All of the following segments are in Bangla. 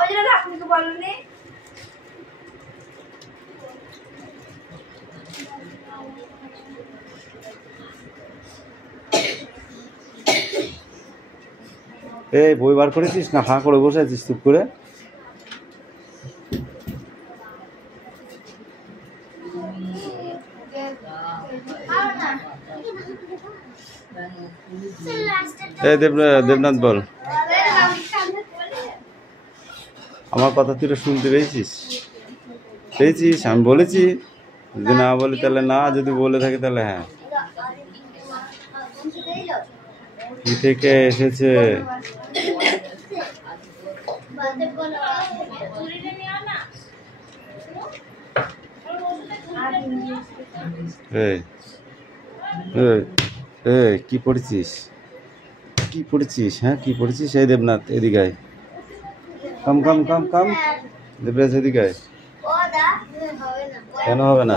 ওই জন্য আপনি তো বলেননি। এই বই বার করেছিস না হাঁ করে বসে আছিস চুপ করে? এই দেবনাথ বল, আমার কথা তুই শুনতে পেয়েছিস? পেয়েছিস? আমি বলেছি যদি না বলি তাহলে না, যদি বলে থাকি তাহলে হ্যাঁ। কি থেকে এসেছে? কি পড়েছিস? কি পড়েছিস? হ্যাঁ কি পড়েছিস? এই দেবনাথ এদিকে আয়, কাম কাম কাম কাম। দেবরাজ এদিকে আয়। কেন হবে না?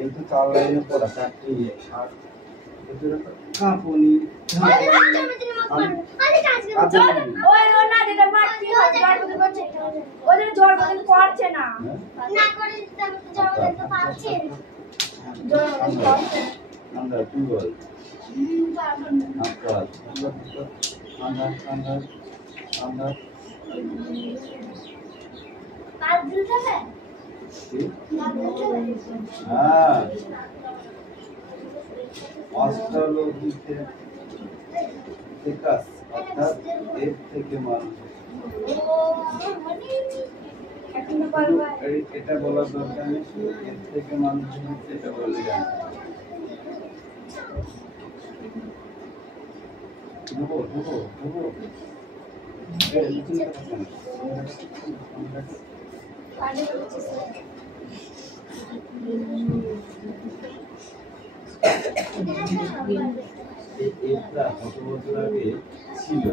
এই তো 4 লাইনের পড়া, 4টি আর কাঁপুনি করছে না। তুই বল অষ্টলোকিতে অর্থাৎ এর থেকে মানুষ, এটা বলার দরকার নেই, এর থেকে মানুষ এটা বলে যায়। কত বছর আগে ছিল?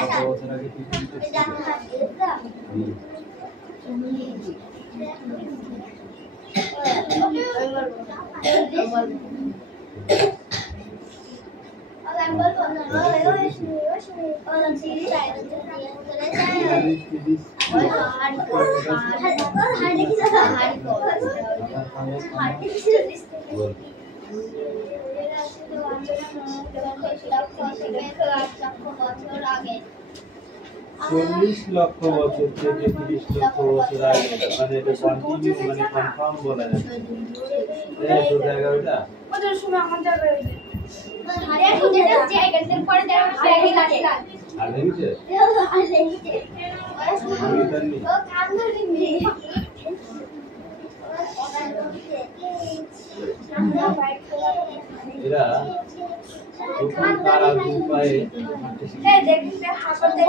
কত বছর আগে পৃথিবীতে ছিল? চল্লিশ লক্ষ বছর থেকে 30 লক্ষ বছর আগে, মানে এটা কন্টিনিউ, মানে কনফার্ম বলা যাচ্ছে। এই তো জায়গাটা ওদের সময় আমার জায়গায় আর লেগেছে এরা তারা উপায়ে দেখতে হাসপাতাল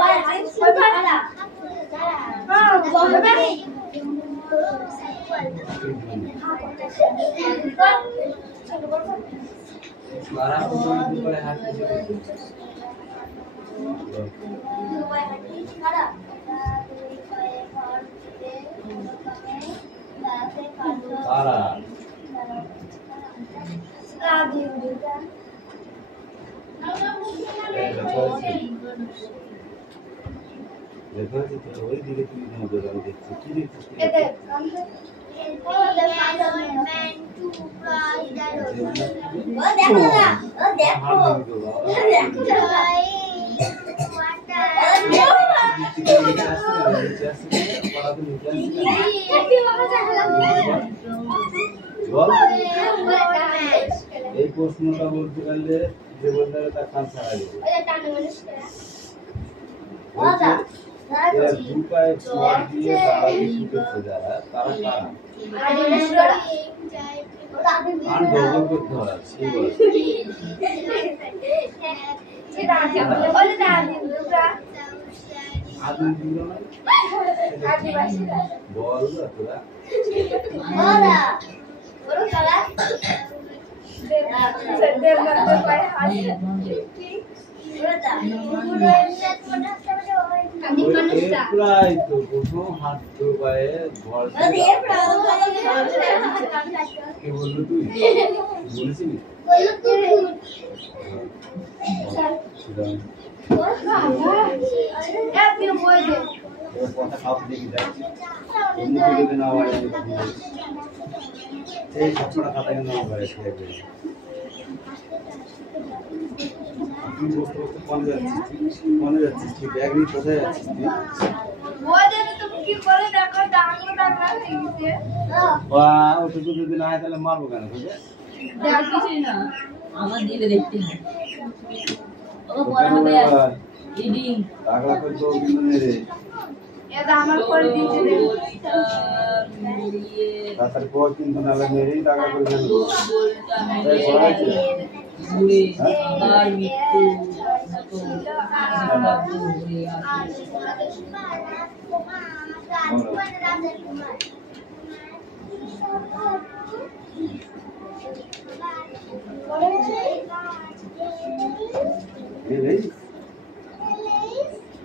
ওই দিকে তুই নজর আমি দেখছি, কি দেখছিস? এই প্রশ্নটা বলতে পারলে যে বলতে হবে তার কান ছাড়া দেবে। দুপায়ে দিয়ে তারা শিখেছে যারা, তারা কারা? আর ডবল করতে হয় কি বল এটা আছে ওই যে আদিমরা আদিম দিল না আদিবাসীরা বল না তোরা ওরা ওরা কালা দেবনাথের পায়ে হাত প্রায় তো প্রথম হাত তো পায়ে ঘর কে বললো তুই বলেছিলি কথা খাপ দেখি যাচ্ছি না এই সবটা খাতা কেন তুই বসতে বসতে কনে যাচ্ছিস তুই ব্যাগ নিয়ে কোথায় যাচ্ছিস তুই তুমি কি করে দেখো ডাকলো ডাকলা হয়ে গেছে বা ওটুকু যদি না হয় তাহলে মারবো কেন তোকে দেখ কিছুই না আমার দিলে দেখতে হয় ও পড়া হবে রিডিং টাকা কই তো বিনে রে এটা আমার করে দিয়েছে তার পর কিন্তু নালে মেরেই টাকা করে দেন বলটা মেরে ঘুরে আবার মৃত্যু রে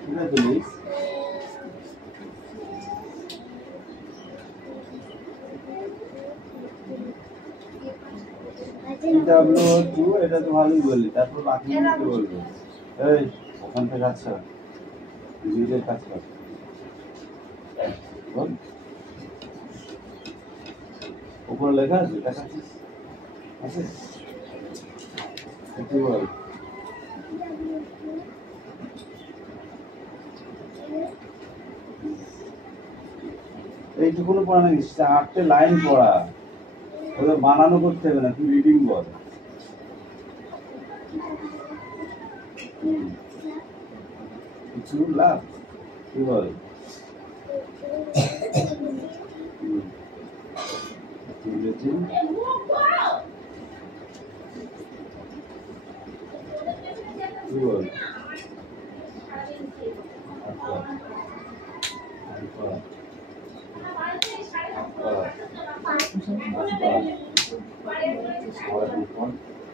কিনা তুলিস W2 এটা তো ভালোই বললি তারপর বাকি কি বলবো এই ওখান থেকে আচ্ছা নিজের কাজ কর বল উপরে লেখা আছে দেখাচ্ছিস আছে একটু বল এইটুকুনো পড়া নাকি 8টে লাইন পড়া ওদের বানানো করতে হবে না তুই রিডিং বল কিছু লাভ কি বল কি বল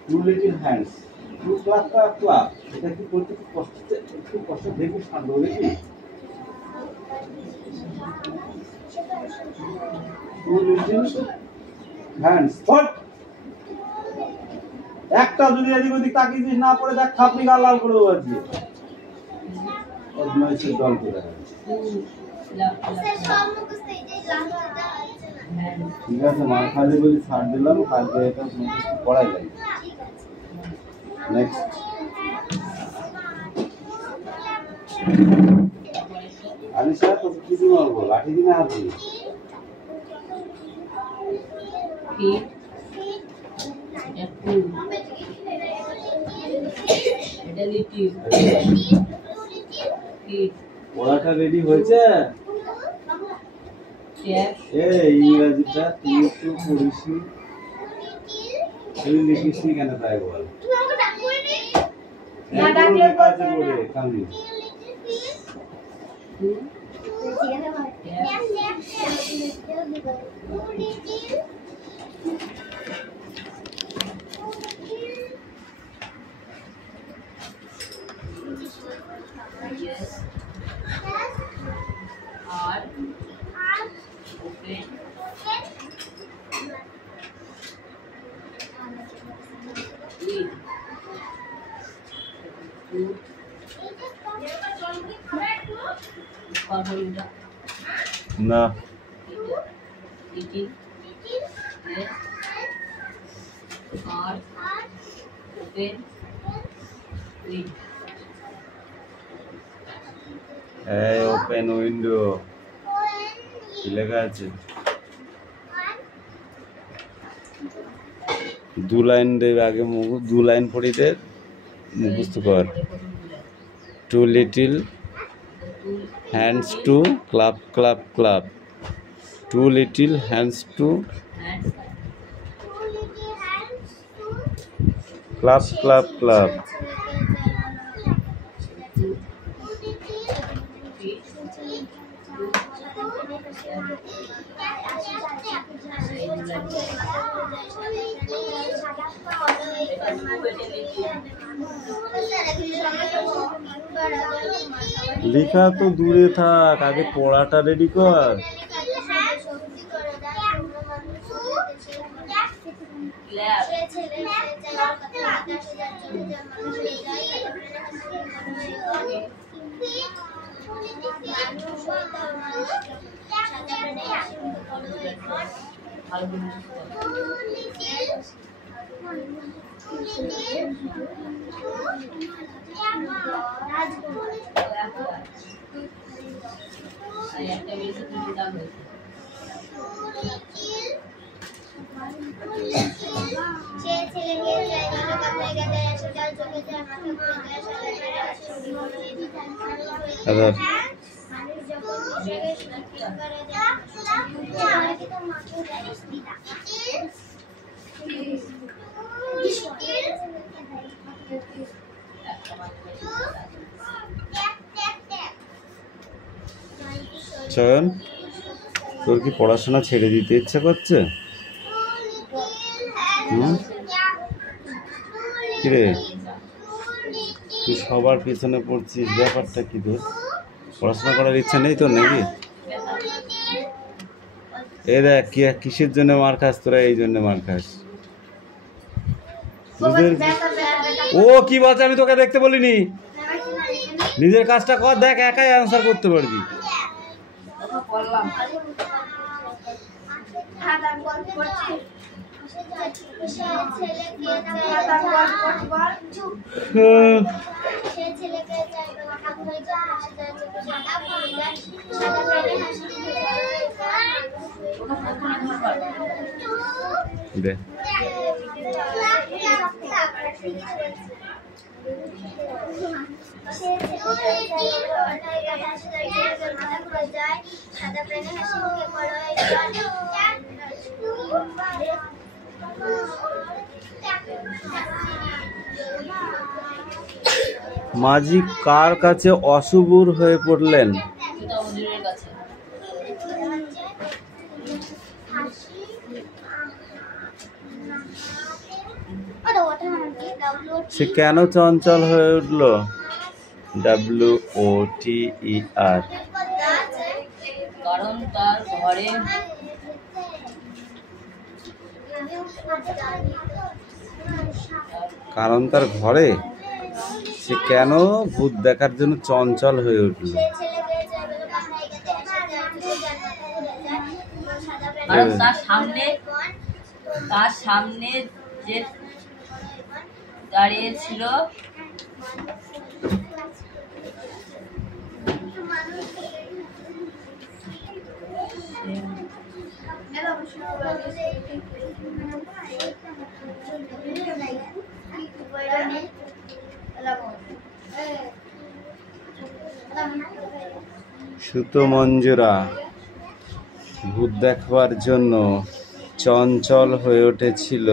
Two little hands. Two clap, clap, clap. এটা কি করতে একটু কষ্ট দেখে শান্ত দেখি Two little hands. Thought. একটা যদি এদিক ওদিক তাকিয়ে না পড়ে দেখ খাপনি গাল লাল করে দেবো আজকে বদমাইশের দল করে ঠিক আছে মার খালি বলি ছাড় দিলাম কালকে এটা পড়াই যায় নেক্সট আলিশা তোকে কি দিয়ে মারবো লাঠি দিয়ে না হাতি পড়াটা রেডি হয়েছে ইংরেজিটা তুই একটু পড়িস তুই লিখিস নি কেন তাই বল না এই ওপেন উইন্ডো কি লেখা আছে দু লাইন দেবে আগে দু লাইন পড়ি দে মুখস্থ কর two little hands to clap clap clap two little hands to clap clap clap. লেখা তো দূরে থাক, আগে পড়াটা রেডি কর। চয়ন, তোর কি পড়াশোনা ছেড়ে দিতে ইচ্ছে করছে? কিরে, তুই সবার পিছনে পড়ছিস, ব্যাপারটা কি তোর? পড়াশোনা করার ইচ্ছা নেই তোর নাকি? এ দেখ কিসের জন্য মার খাস তোরা? এই জন্য মার খাস। ও কি বলছে আমি তোকে দেখতে বলিনি। নিজের কাজটা কর, দেখ একাই অ্যান্সার করতে পারবি। দে মাঝি কার কাছে অসুবুর হয়ে পড়লেন? সে কেন চঞ্চল হয়ে উঠল? WOTER। কারণ তার ঘরে সে কেন ভূত দেখার জন্য চঞ্চল হয়ে উঠল? তার সামনে যে দাঁড়িয়ে ছিল সুতো মঞ্জুরা ভূত দেখবার জন্য চঞ্চল হয়ে উঠেছিল,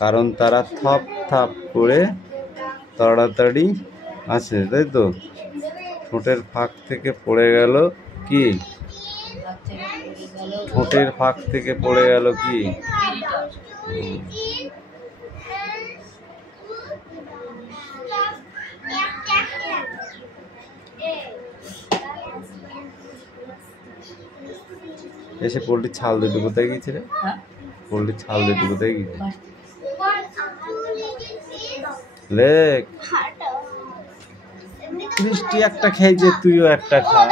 কারণ তারা থপ থাপ করে তাড়াতাড়ি আছে, তাই তো? ঠোঁটের ফাঁক থেকে পড়ে গেল কি? ঠোঁটের ফাঁক থেকে পড়ে গেল কি? এসে পোল্ট্রির ছাল দুটো কোথায় গিয়েছে রে? পোল্ট্রির ছাল দুটো কোথায় গিয়েছে? লেখ বৃষ্টি একটা খেয়েছে, তুইও একটা খা।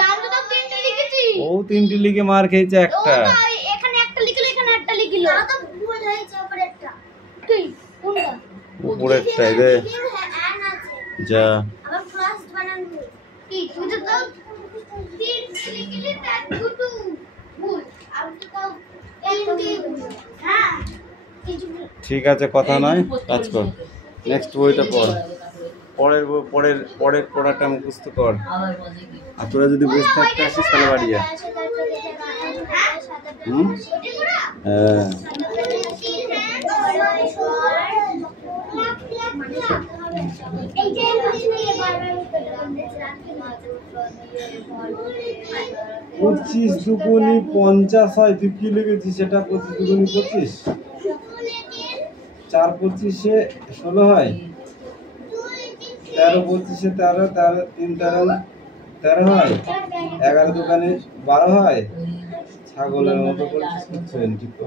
ও তিনটি লিখে মার খেয়েছে একটা। উপরেরটাই দে যা। ঠিক আছে, কথা নয়, কাজ কর। নেক্সট বইটা পড়। পরের পড়াটা মুখস্থ কর। আর তোরা যদি বসে থাকতে আসিস তাহলে বাড়ি যা। হ্যাঁ। 25 দুগুনি 50 হয়, তুই কি লিখেছিস? সেটা 25 দুগুনি 25, 4 25-এ 16 হয়, 13 25-এ 13, 13 3 13 13 হয়, 11 দোকানে 12 হয়। ছাগলের মতো করছিস, কিচ্ছু হয়নি, ঠিক তো?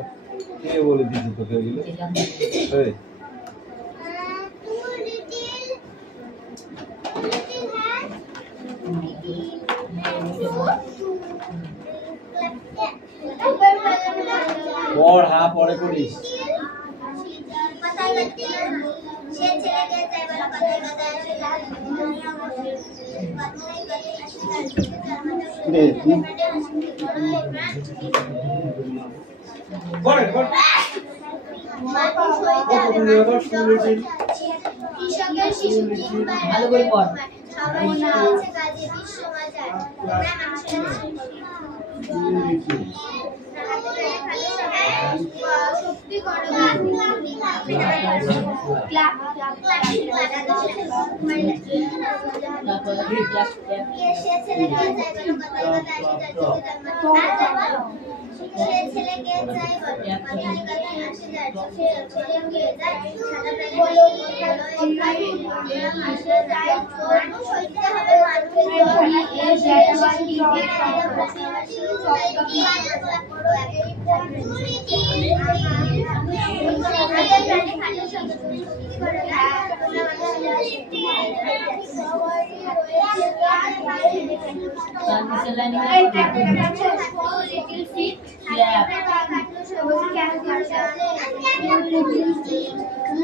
কে বলে দিচ্ছি তোকে এগুলো? এই, পড়, হ্যাঁ পরে করিস। কৃষকের শিশু ভালো করে পড়। সবাই রয়েছে কাজে বিশ্ববাজার শক্তি করো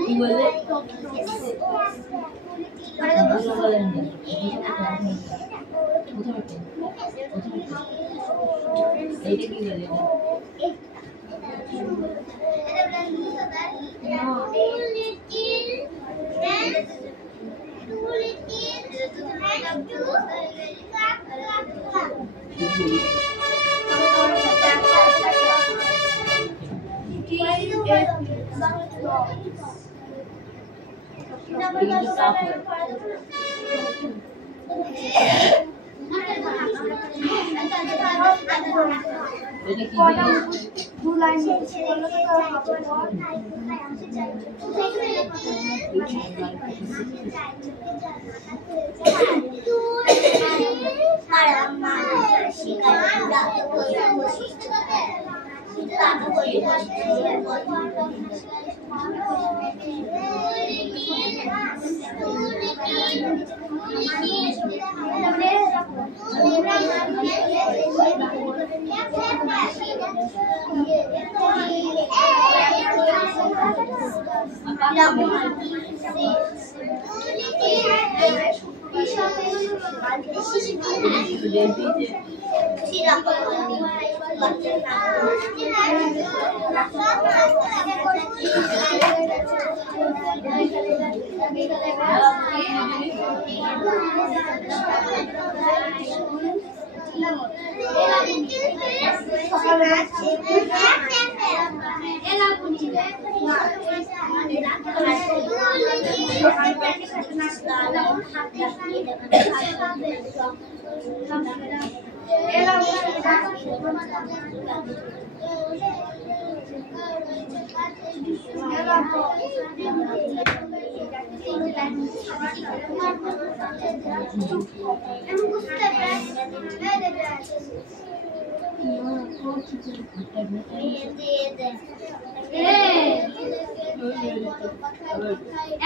কি বললে? এইটা কি বলে?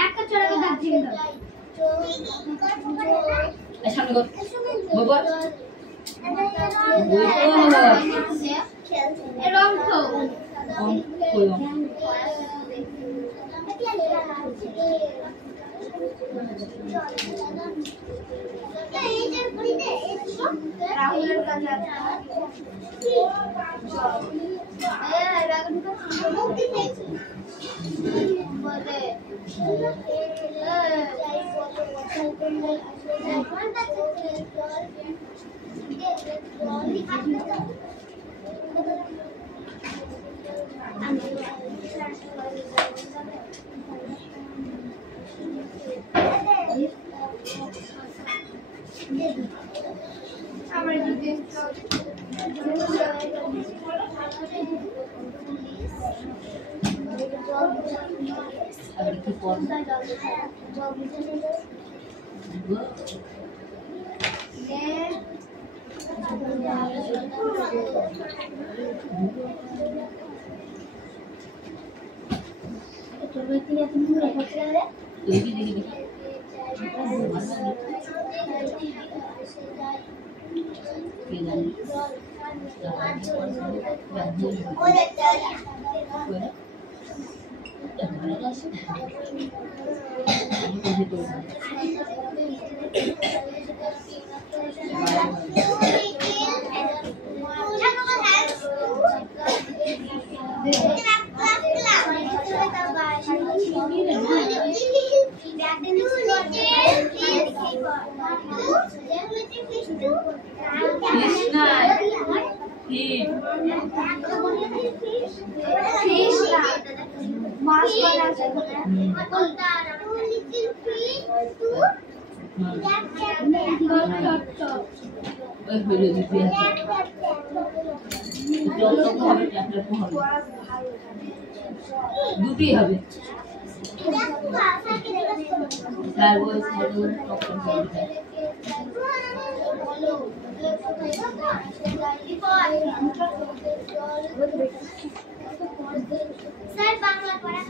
একটা চড়াকে দাঁড়িয়ে দাও সামনে কর বাবা এরকম তো রাহুলের কাছে আমার যদি আর কি পড় দুটি হবে স্যার বাংলা পড়া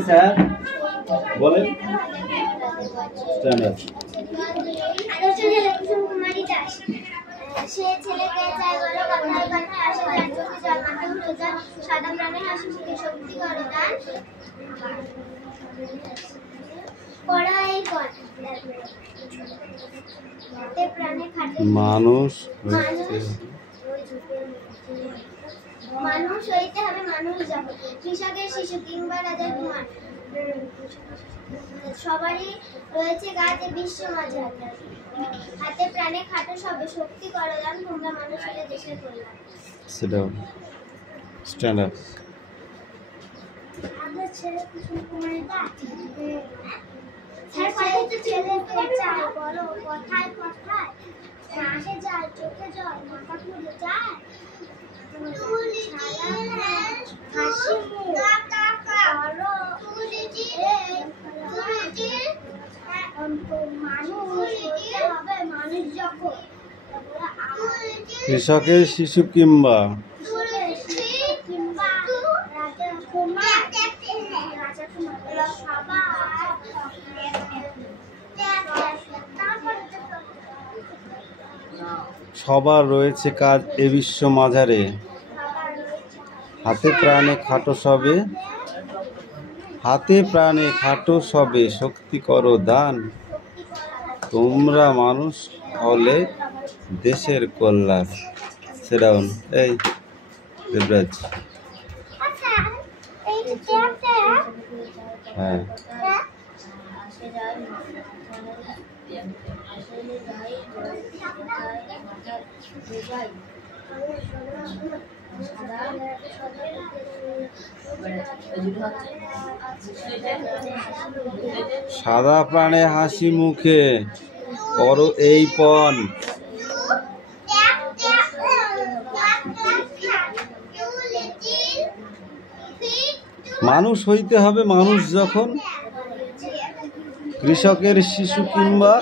স্যার বলেন স্ট্যান্ডার্ড কুমারী দাস সে ছেলেকে চাই বলো কথায় কথায় আসে যার চোখে জল মাথা উঠে যায় সাদা প্রাণে হাসি মুখে শক্তি করো দান পড়াই কর প্রাণে খাটে মানুষ মানুষ হইতে হবে মানুষ যাবে কৃষকের শিশু কিংবা রাজার কুমার সবারই রয়েছে গাতে বিশ্ব মাঝে হাতে প্রাণে খাটো সবে শক্তি করো দান তোমরা মানুষ হলে দেশের কল্যাণ সেটা স্ট্যান্ডার্ড আমরা ছেলে কুসুম কুমারী দাস ছেলে ছেলেকে চাই বলো কথায় কথায় আসে যায় চোখে জল মাথা পুড়ে যায় হাসি মুখ কৃষকের শিশু কিংবা সবার রয়েছে কাজ এ বিশ্ব মাঝারে হাতে প্রাণে খাটো সবে শক্তি করো দান তোমরা মানুষ হলে দেশের কল্যাণ সেরাউন এই দেবরাজ হ্যাঁ সাদা প্রাণে হাসি মুখে করো এই পণ মানুষ হইতে হবে মানুষ যখন কৃষকের শিশু কিংবা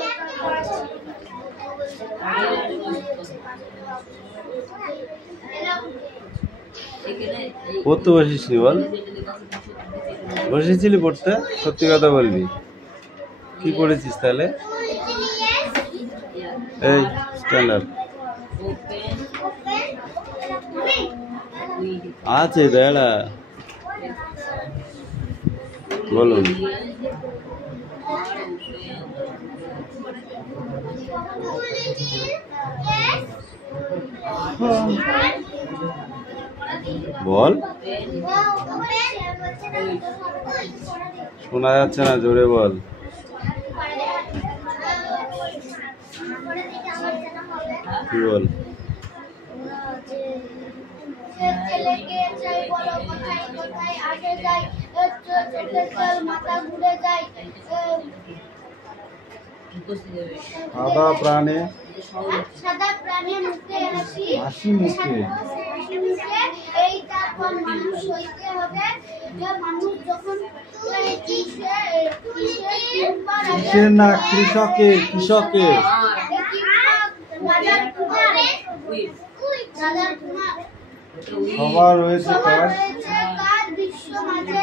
পড়তে বসিসনি বল বসেছিলি পড়তে সত্যি কথা বলবি কি পড়েছিস তাহলে এই স্ট্যান্ডার্ড আছে দাঁড়া বলুন বল শোনা যাচ্ছে না জোরে বল কি বল? ছেলেকে চাই বলো কোথায় কোথায় আসে যায়, চোখের জল মাথা ঘুরে যায়। সাদা প্রাণে সাদা প্রাণীর মুখে হাসি, হাসি মুখে এই তারপর মানুষ হইতে হবে। মানুষ যখন কিসের না কৃষকের সবার রয়েছে কাজ, বিশ্ব মাঝে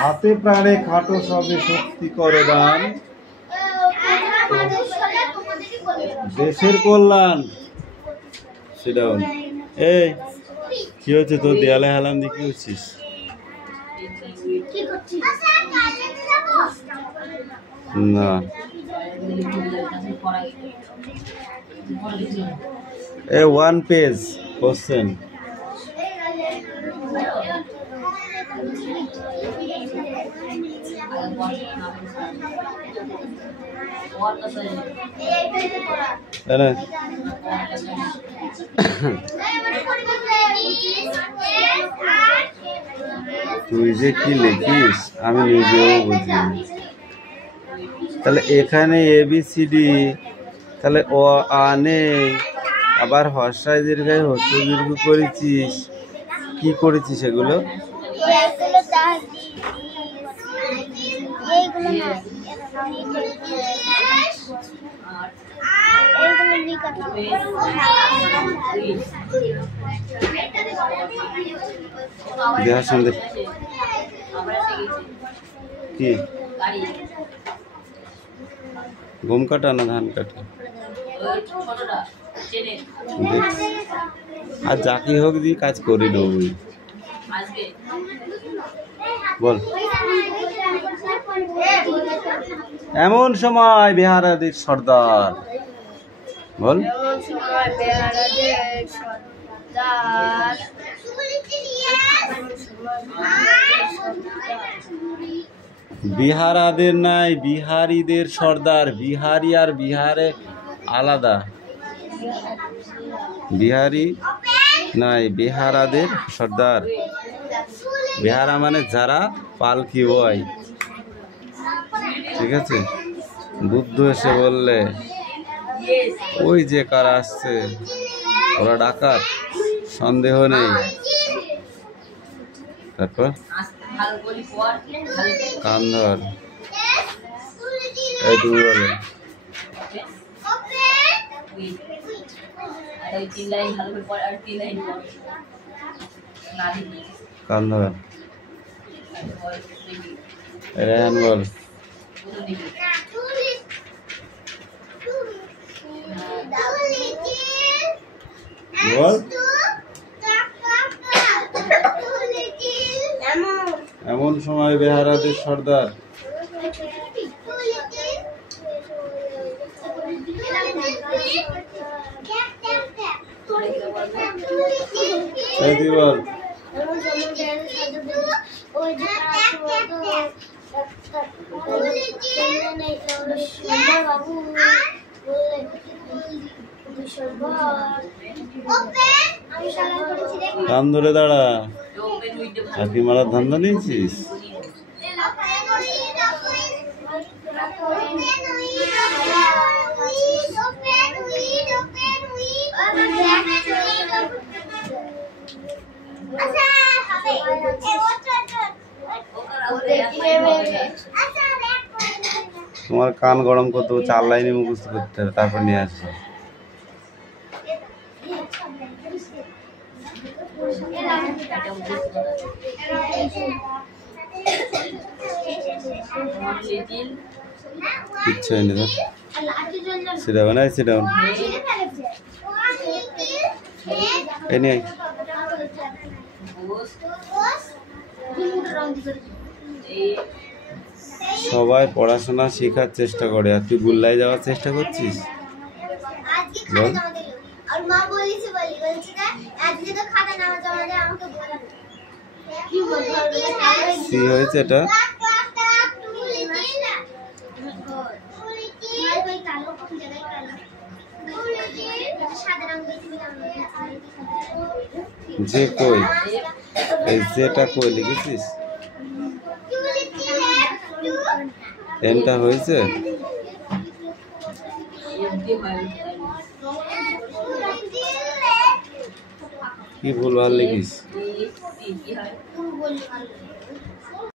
হাতে প্রাণে খাটো সবে শক্তি করে দান, দেশের কল্যাণ। সেটাও এই কি হচ্ছে তোর? দেয়ালে হেলান দিয়ে কি হচ্ছিস? না এ 1 পেজ কোশ্চেন। তুই যে কি লিখিস আমি নিজেও বুঝি। তাহলে এখানে ABCD, তাহলে অ আ নেই, আবার হর্ষায় দীর্ঘায় হর্ষ দীর্ঘ করেছিস, কি করেছিস এগুলো? দেহার সঙ্গে কি গম কাটা না ধান কাটা? আর যাকে হোক দিয়ে কাজ করি নেব। বল এমন সময় বিহারাদির সর্দার, বল বিহারাদের নাই, বিহারীদের সর্দার। বিহারি আর বিহারে আলাদা। বিহারি নাই, বিহারাদের সর্দার। বিহারা মানে যারা পালকি বয়, ঠিক আছে? বুদ্ধ এসে বললে ওই যে কারা আসছে, ওরা ডাকাত, সন্দেহ নেই। তারপর কান ধর, এই তুমি বলো। কান ধর, রেহান বল। বল এমন সময় বেহারাদের সর্দার। বল কান ধরে দাঁড়া। চাকরি মারার ধান্দা নিয়েছিস? তোমার কান গরম করতে 4 লাইনে মুখস্থ করতে হবে, তারপর নিয়ে আসবে। কিচ্ছু হয়নি তো। সেটা বানাই, সেটা এই নিয়ে সবাই পড়াশোনা শেখার চেষ্টা করে, আর তুই গুল্লাই যাওয়ার চেষ্টা করছিস। বল সি হয়েছে এটা। যে কই এই যেটা কই লিখেছিস এনটা হয়েছে কি ভুলভাল লিখিস কি হয়